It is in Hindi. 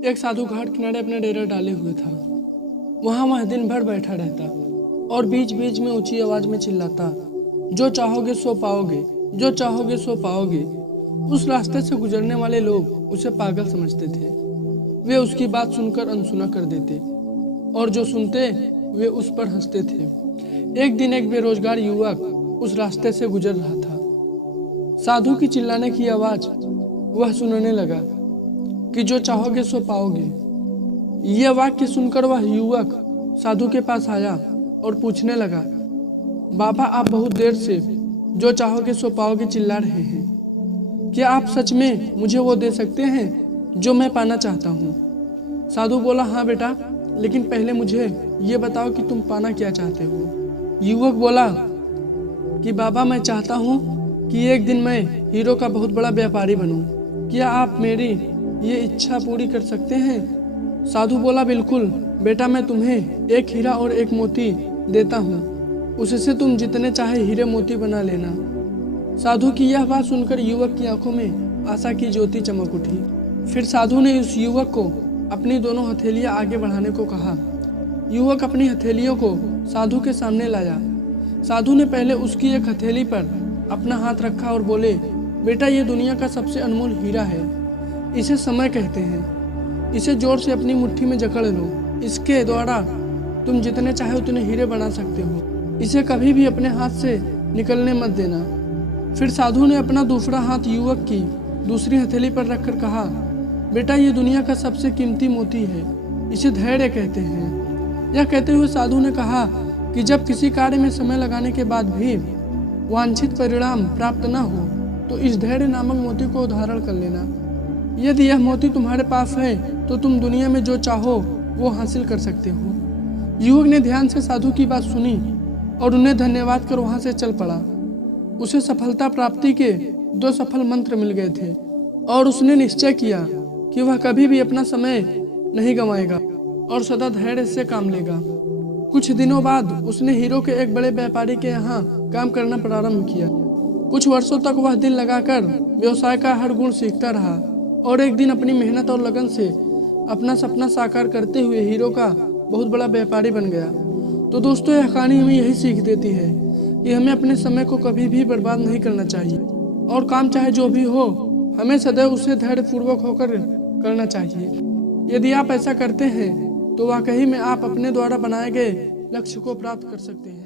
एक साधु घाट किनारे अपना डेरा डाले हुए था। वहाँ वह दिन भर बैठा रहता और बीच बीच में ऊंची आवाज में चिल्लाता, जो चाहोगे सो पाओगे, जो चाहोगे सो पाओगे। उस रास्ते से गुजरने वाले लोग उसे पागल समझते थे। वे उसकी बात सुनकर अनसुना कर देते और जो सुनते वे उस पर हंसते थे। एक दिन एक बेरोजगार युवक उस रास्ते से गुजर रहा था। साधु की चिल्लाने की आवाज वह सुनने लगा कि जो चाहोगे सो पाओगे। यह वाक्य सुनकर वह युवक साधु के पास आया और पूछने लगा, बाबा आप बहुत देर से जो चाहोगे सो पाओगे चिल्ला रहे हैं, क्या आप सच में मुझे वो दे सकते हैं जो मैं पाना चाहता हूँ? साधु बोला, हाँ बेटा, लेकिन पहले मुझे ये बताओ कि तुम पाना क्या चाहते हो। युवक बोला कि बाबा मैं चाहता हूँ कि एक दिन मैं हीरो का बहुत बड़ा व्यापारी बनूं। क्या आप मेरी ये इच्छा पूरी कर सकते हैं? साधु बोला, बिल्कुल बेटा, मैं तुम्हें एक हीरा और एक मोती देता हूँ, उससे तुम जितने चाहे हीरे मोती बना लेना। साधु की यह बात सुनकर युवक की आंखों में आशा की ज्योति चमक उठी। फिर साधु ने उस युवक को अपनी दोनों हथेलियां आगे बढ़ाने को कहा। युवक अपनी हथेलियों को साधु के सामने लाया। साधु ने पहले उसकी एक हथेली पर अपना हाथ रखा और बोले, बेटा ये दुनिया का सबसे अनमोल हीरा है, इसे समय कहते हैं। इसे जोर से अपनी मुट्ठी में जकड़ लो, इसके द्वारा तुम जितने चाहे उतने हीरे बना सकते हो। इसे कभी भी अपने हाथ से निकलने मत देना। फिर साधु ने अपना दूसरा हाथ युवक की दूसरी हथेली पर रखकर कहा, बेटा ये दुनिया का सबसे कीमती मोती है, इसे धैर्य कहते हैं। यह कहते हुए साधु ने कहा कि जब किसी कार्य में समय लगाने के बाद भी वांछित परिणाम प्राप्त न हो तो इस धैर्य नामक मोती को धारण कर लेना। यदि यह मोती तुम्हारे पास है तो तुम दुनिया में जो चाहो वो हासिल कर सकते हो। युवक ने ध्यान से साधु की बात सुनी और उन्हें धन्यवाद कर वहां से चल पड़ा। उसे सफलता प्राप्ति के 2 सफल मंत्र मिल गए थे और उसने निश्चय किया कि वह कभी भी अपना समय नहीं गंवाएगा और सदा धैर्य से काम लेगा। कुछ दिनों बाद उसने हीरो के एक बड़े व्यापारी के यहाँ काम करना प्रारंभ किया। कुछ वर्षों तक वह दिल लगाकर व्यवसाय का हर गुण सीखता रहा और एक दिन अपनी मेहनत और लगन से अपना सपना साकार करते हुए हीरो का बहुत बड़ा व्यापारी बन गया। तो दोस्तों यह कहानी हमें यही सीख देती है कि हमें अपने समय को कभी भी बर्बाद नहीं करना चाहिए और काम चाहे जो भी हो हमें सदैव उसे धैर्यपूर्वक होकर करना चाहिए। यदि आप ऐसा करते हैं तो वाकई में आप अपने द्वारा बनाए गए लक्ष्य को प्राप्त कर सकते हैं।